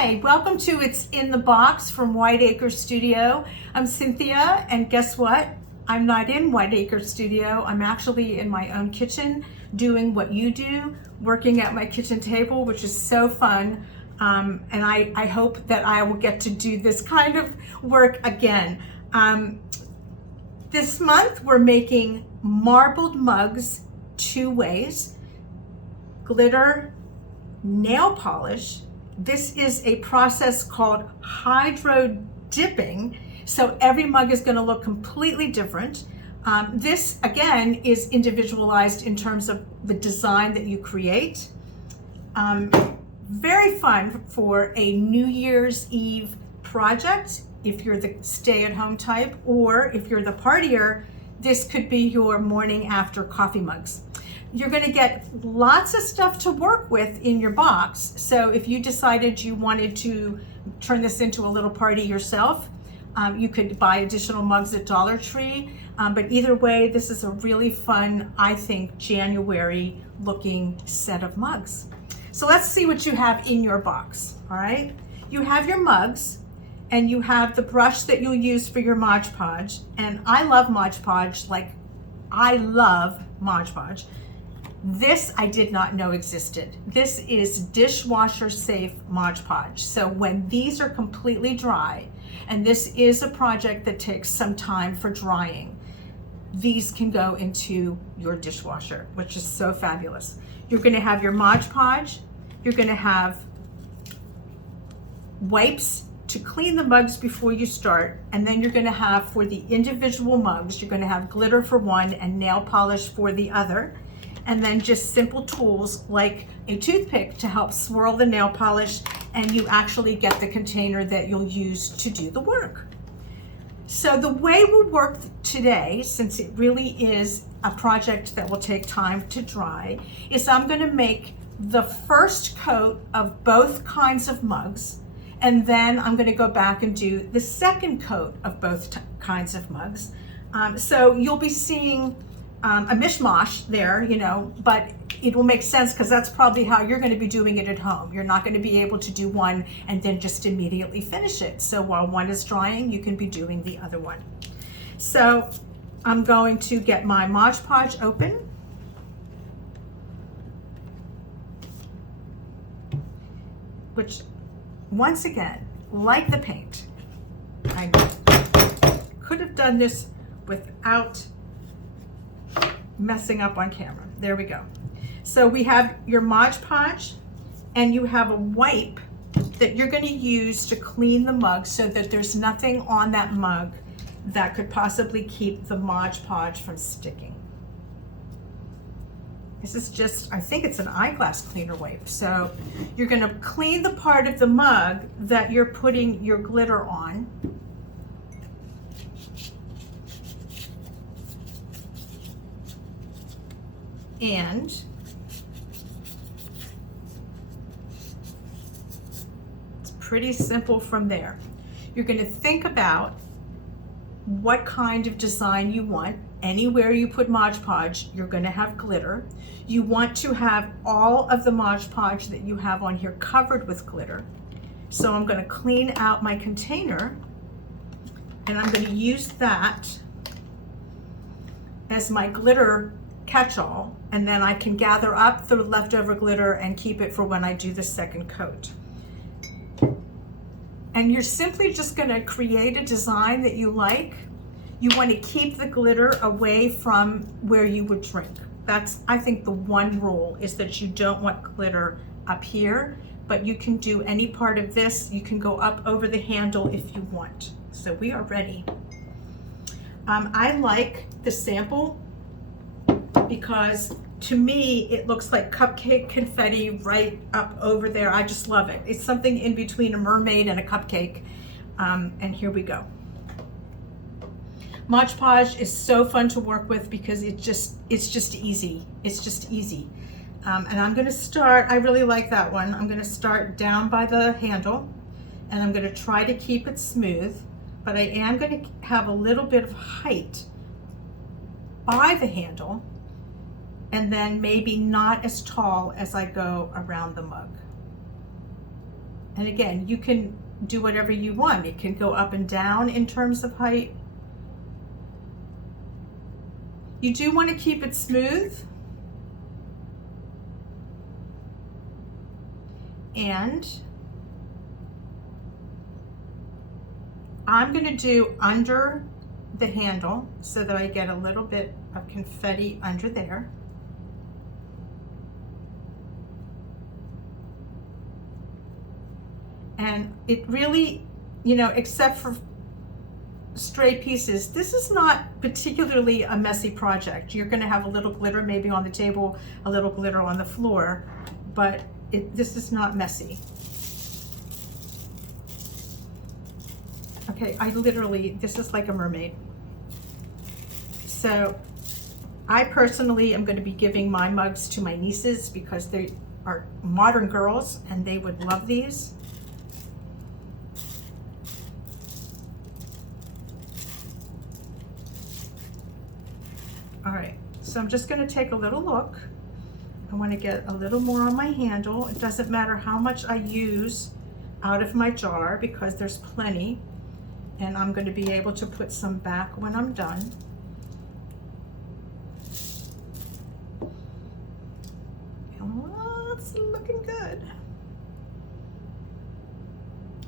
Hi, welcome to It's in the Box from White Acre Studio. I'm Cynthia, and guess what? I'm not in White Acre Studio. I'm actually in my own kitchen doing what you do, working at my kitchen table, which is so fun. And I hope that I will get to do this kind of work again. This month we're making marbled mugs two ways: glitter, nail polish. This is a process called hydro dipping, so every mug is going to look completely different. This again is individualized in terms of the design that you create. Very fun for a New Year's Eve project if you're the stay-at-home type, or if you're the partier, this could be your morning after coffee mugs. You're going to get lots of stuff to work with in your box. So if you decided you wanted to turn this into a little party yourself, you could buy additional mugs at Dollar Tree. But either way, this is a really fun, I think, January looking set of mugs. So let's see what you have in your box. All right. You have your mugs, and you have the brush that you'll use for your Mod Podge. And I love Mod Podge, like I love Mod Podge. This I did not know existed. This is dishwasher safe Mod Podge. So when these are completely dry, and this is a project that takes some time for drying, these can go into your dishwasher, which is so fabulous. You're going to have your Mod Podge. You're going to have wipes to clean the mugs before you start, and then you're going to have, for the individual mugs, you're going to have glitter for one and nail polish for the other. And then just simple tools like a toothpick to help swirl the nail polish, and you actually get the container that you'll use to do the work. So the way we'll work today, since it really is a project that will take time to dry, is I'm going to make the first coat of both kinds of mugs, and then I'm going to go back and do the second coat of both kinds of mugs. So you'll be seeing a mishmash there, but it will make sense because that's probably how you're going to be doing it at home. You're not going to be able to do one and then just immediately finish it. So while one is drying, you can be doing the other one. So I'm going to get my Mod Podge open. Which, once again, like the paint, I could have done this without messing up on camera. There we go. So we have your Mod Podge, and you have a wipe that you're going to use to clean the mug so that there's nothing on that mug that could possibly keep the Mod Podge from sticking. This is just, I think it's an eyeglass cleaner wipe. So you're going to clean the part of the mug that you're putting your glitter on. And it's pretty simple from there. You're going to think about what kind of design you want. Anywhere you put Mod Podge, you're going to have glitter. You want to have all of the Mod Podge that you have on here covered with glitter. So I'm going to clean out my container, and I'm going to use that as my glitter catch-all, and then I can gather up the leftover glitter and keep it for when I do the second coat. And you're simply just going to create a design that you like. You want to keep the glitter away from where you would drink. That's, I think, the one rule, is that you don't want glitter up here, but you can do any part of this. You can go up over the handle if you want. So we are ready. I like the sample because to me it looks like cupcake confetti right up over there. I just love it. It's something in between a mermaid and a cupcake. And here we go. Mod Podge is so fun to work with because it's just easy. It's just easy. And I'm going to start, I really like that one. I'm going to start down by the handle, and I'm going to try to keep it smooth, but I am going to have a little bit of height by the handle, and then maybe not as tall as I go around the mug. And again, you can do whatever you want. It can go up and down in terms of height. You do want to keep it smooth. And I'm going to do under the handle so that I get a little bit of confetti under there. And it really, you know, except for stray pieces, this is not particularly a messy project. You're going to have a little glitter maybe on the table, a little glitter on the floor, but this is not messy. Okay, this is like a mermaid. So I personally am going to be giving my mugs to my nieces because they are modern girls and they would love these. All right, so I'm just going to take a little look. I want to get a little more on my handle. It doesn't matter how much I use out of my jar because there's plenty, and I'm going to be able to put some back when I'm done. Oh, it's looking good.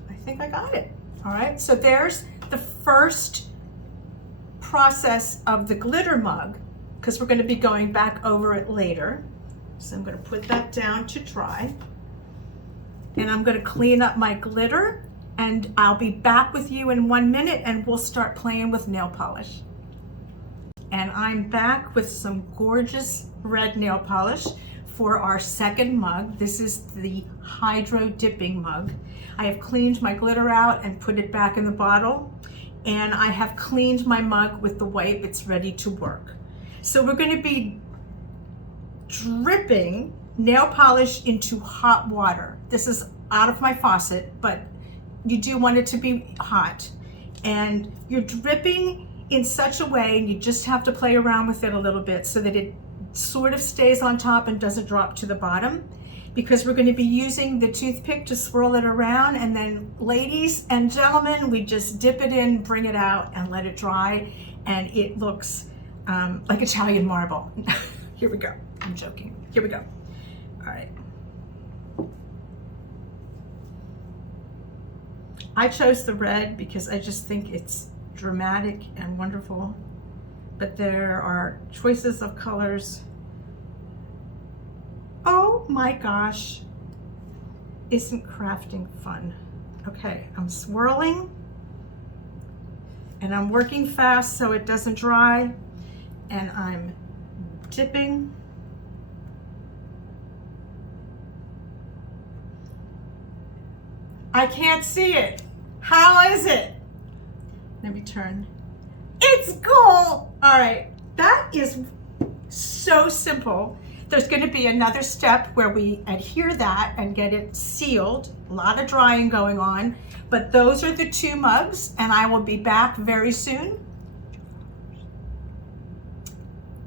I think I got it. All right, so there's the first process of the glitter mug, because we're going to be going back over it later. So I'm going to put that down to dry, and I'm going to clean up my glitter, and I'll be back with you in 1 minute and we'll start playing with nail polish. And I'm back with some gorgeous red nail polish for our second mug. This is the hydro dipping mug. I have cleaned my glitter out and put it back in the bottle, and I have cleaned my mug with the wipe. It's ready to work. So we're going to be dripping nail polish into hot water. This is out of my faucet, but you do want it to be hot. And you're dripping in such a way, and you just have to play around with it a little bit so that it sort of stays on top and doesn't drop to the bottom, because we're going to be using the toothpick to swirl it around, and then ladies and gentlemen, we just dip it in, bring it out, and let it dry, and it looks like Italian marble. Here we go. I'm joking. Here we go. All right. I chose the red because I just think it's dramatic and wonderful, but there are choices of colors. Oh my gosh, isn't crafting fun? Okay, I'm swirling and I'm working fast so it doesn't dry, and I'm dipping. I can't see it. How is it? Let me turn. It's cool. All right, that is so simple. There's going to be another step where we adhere that and get it sealed. A lot of drying going on, but those are the two mugs, and I will be back very soon.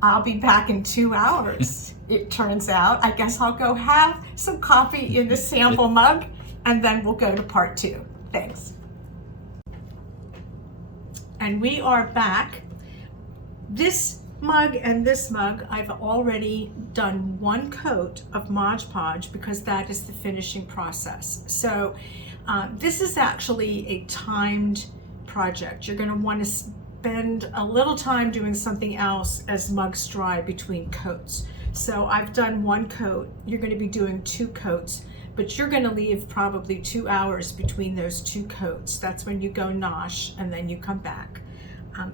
I'll be back in 2 hours, it turns out. I guess I'll go have some coffee in the sample mug, and then we'll go to part 2. Thanks. And we are back. This mug and this mug, I've already done 1 coat of Mod Podge because that is the finishing process. So this is actually a timed project. You're going to want to spend a little time doing something else as mugs dry between coats. So I've done 1 coat. You're going to be doing 2 coats, but you're going to leave probably 2 hours between those 2 coats. That's when you go nosh and then you come back.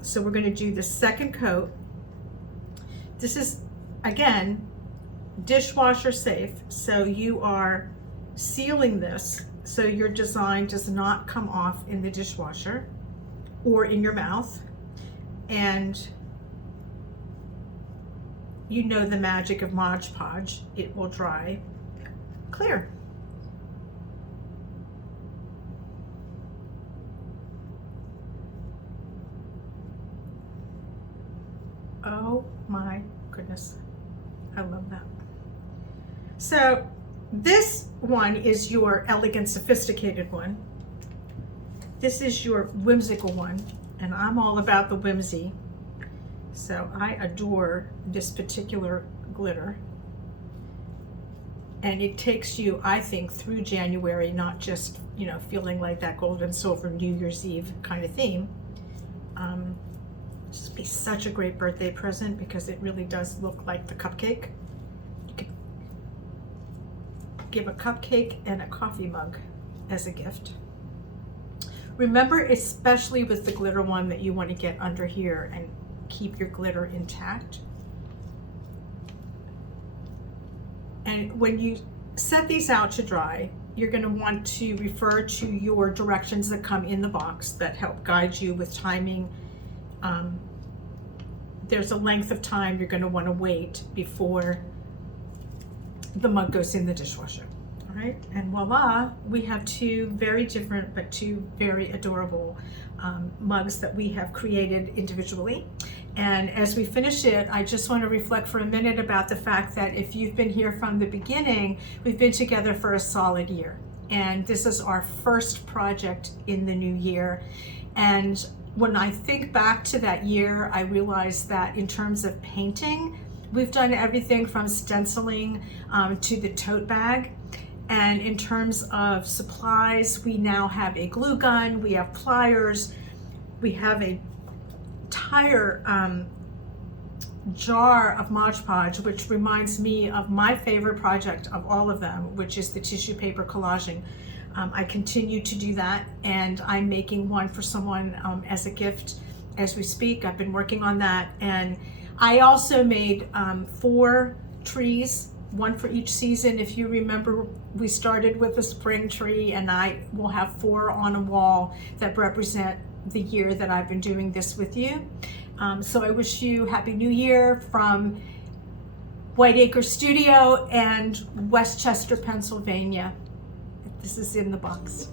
So we're going to do the second coat. This is, again, dishwasher safe. So you are sealing this so your design does not come off in the dishwasher or in your mouth. And you know the magic of Mod Podge. It will dry clear. Oh my goodness, I love that. So this one is your elegant, sophisticated one. This is your whimsical one, and I'm all about the whimsy. So I adore this particular glitter. And it takes you, I think, through January, not just, you know, feeling like that gold and silver New Year's Eve kind of theme. This would be such a great birthday present because it really does look like the cupcake. You could give a cupcake and a coffee mug as a gift. Remember, especially with the glitter one, that you want to get under here and keep your glitter intact. And when you set these out to dry, you're going to want to refer to your directions that come in the box that help guide you with timing. There's a length of time you're going to want to wait before the mug goes in the dishwasher. All right, and voila, we have two very different but two very adorable mugs that we have created individually. And as we finish it, I just want to reflect for a minute about the fact that if you've been here from the beginning, we've been together for a solid year. And this is our first project in the new year. And when I think back to that year, I realize that in terms of painting, we've done everything from stenciling to the tote bag. And in terms of supplies, we now have a glue gun, we have pliers, we have a entire jar of Mod Podge, which reminds me of my favorite project of all of them, which is the tissue paper collaging. I continue to do that, and I'm making one for someone as a gift as we speak. I've been working on that, and I also made 4 trees, one for each season. If you remember, we started with a spring tree, and I will have 4 on a wall that represent the year that I've been doing this with you. So I wish you Happy New Year from Whiteacre Studio and Westchester, Pennsylvania. This is in the box.